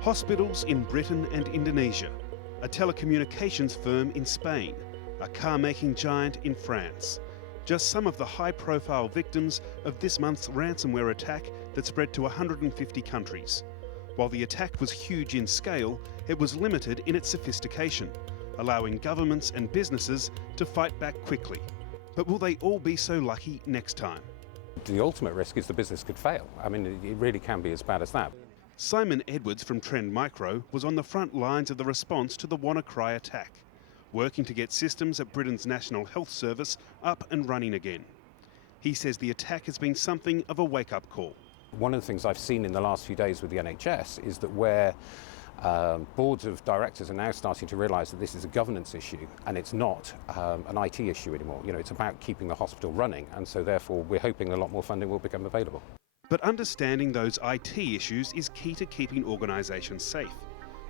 Hospitals in Britain and Indonesia, a telecommunications firm in Spain, a car-making giant in France. Just some of the high-profile victims of this month's ransomware attack that spread to 150 countries. While the attack was huge in scale, it was limited in its sophistication, allowing governments and businesses to fight back quickly. But will they all be so lucky next time? The ultimate risk is the business could fail. I mean, it really can be as bad as that. Simon Edwards from Trend Micro was on the front lines of the response to the Wannacry attack, working to get systems at Britain's National Health Service up and running again. He says the attack has been something of a wake-up call. One of the things I've seen in the last few days with the NHS is that where boards of directors are now starting to realise that this is a governance issue and it's not an IT issue anymore. You know, it's about keeping the hospital running, and so therefore we're hoping a lot more funding will become available. But understanding those IT issues is key to keeping organisations safe.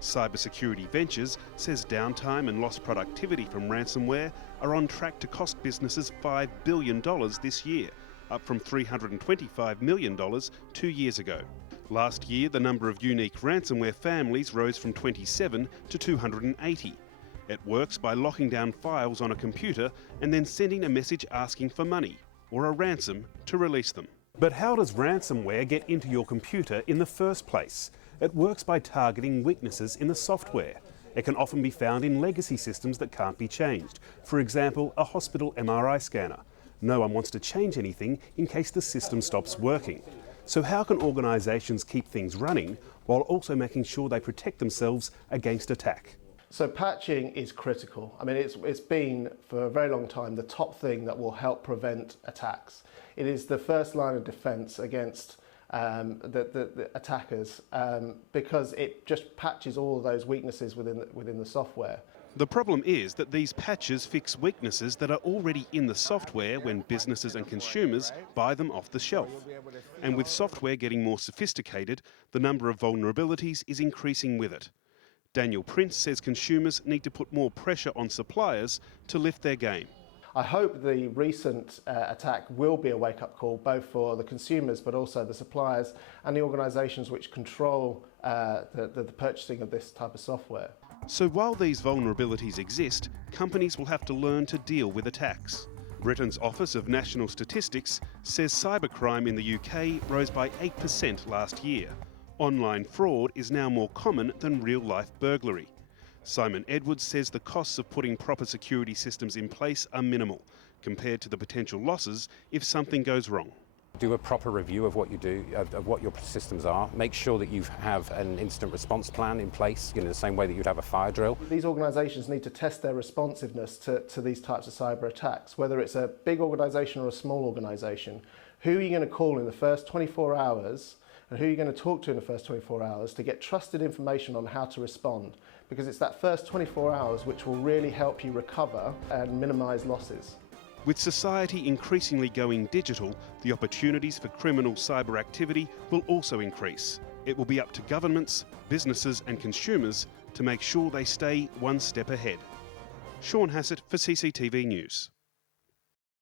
Cybersecurity Ventures says downtime and lost productivity from ransomware are on track to cost businesses $5 billion this year, up from $325 million 2 years ago. Last year, the number of unique ransomware families rose from 27 to 280. It works by locking down files on a computer and then sending a message asking for money, or a ransom, to release them. But how does ransomware get into your computer in the first place? It works by targeting weaknesses in the software. It can often be found in legacy systems that can't be changed. For example, a hospital MRI scanner. No one wants to change anything in case the system stops working. So how can organisations keep things running while also making sure they protect themselves against attack? So patching is critical. I mean, it's been for a very long time the top thing that will help prevent attacks. It is the first line of defence against the attackers because it just patches all of those weaknesses within the software. The problem is that these patches fix weaknesses that are already in the software when businesses and consumers buy them off the shelf. And with software getting more sophisticated, the number of vulnerabilities is increasing with it. Daniel Prince says consumers need to put more pressure on suppliers to lift their game. I hope the recent attack will be a wake-up call both for the consumers but also the suppliers and the organisations which control the purchasing of this type of software. So while these vulnerabilities exist, companies will have to learn to deal with attacks. Britain's Office of National Statistics says cybercrime in the UK rose by 8% last year. Online fraud is now more common than real-life burglary. Simon Edwards says the costs of putting proper security systems in place are minimal compared to the potential losses if something goes wrong. Do a proper review of what you do, of what your systems are. Make sure that you have an instant response plan in place, the same way that you'd have a fire drill. These organisations need to test their responsiveness to these types of cyber attacks, whether it's a big organisation or a small organisation. Who are you going to call in the first 24 hours and who are you going to talk to in the first 24 hours to get trusted information on how to respond? Because it's that first 24 hours which will really help you recover and minimise losses. With society increasingly going digital, the opportunities for criminal cyber activity will also increase. It will be up to governments, businesses and consumers to make sure they stay one step ahead. Sean Hassett for CCTV News.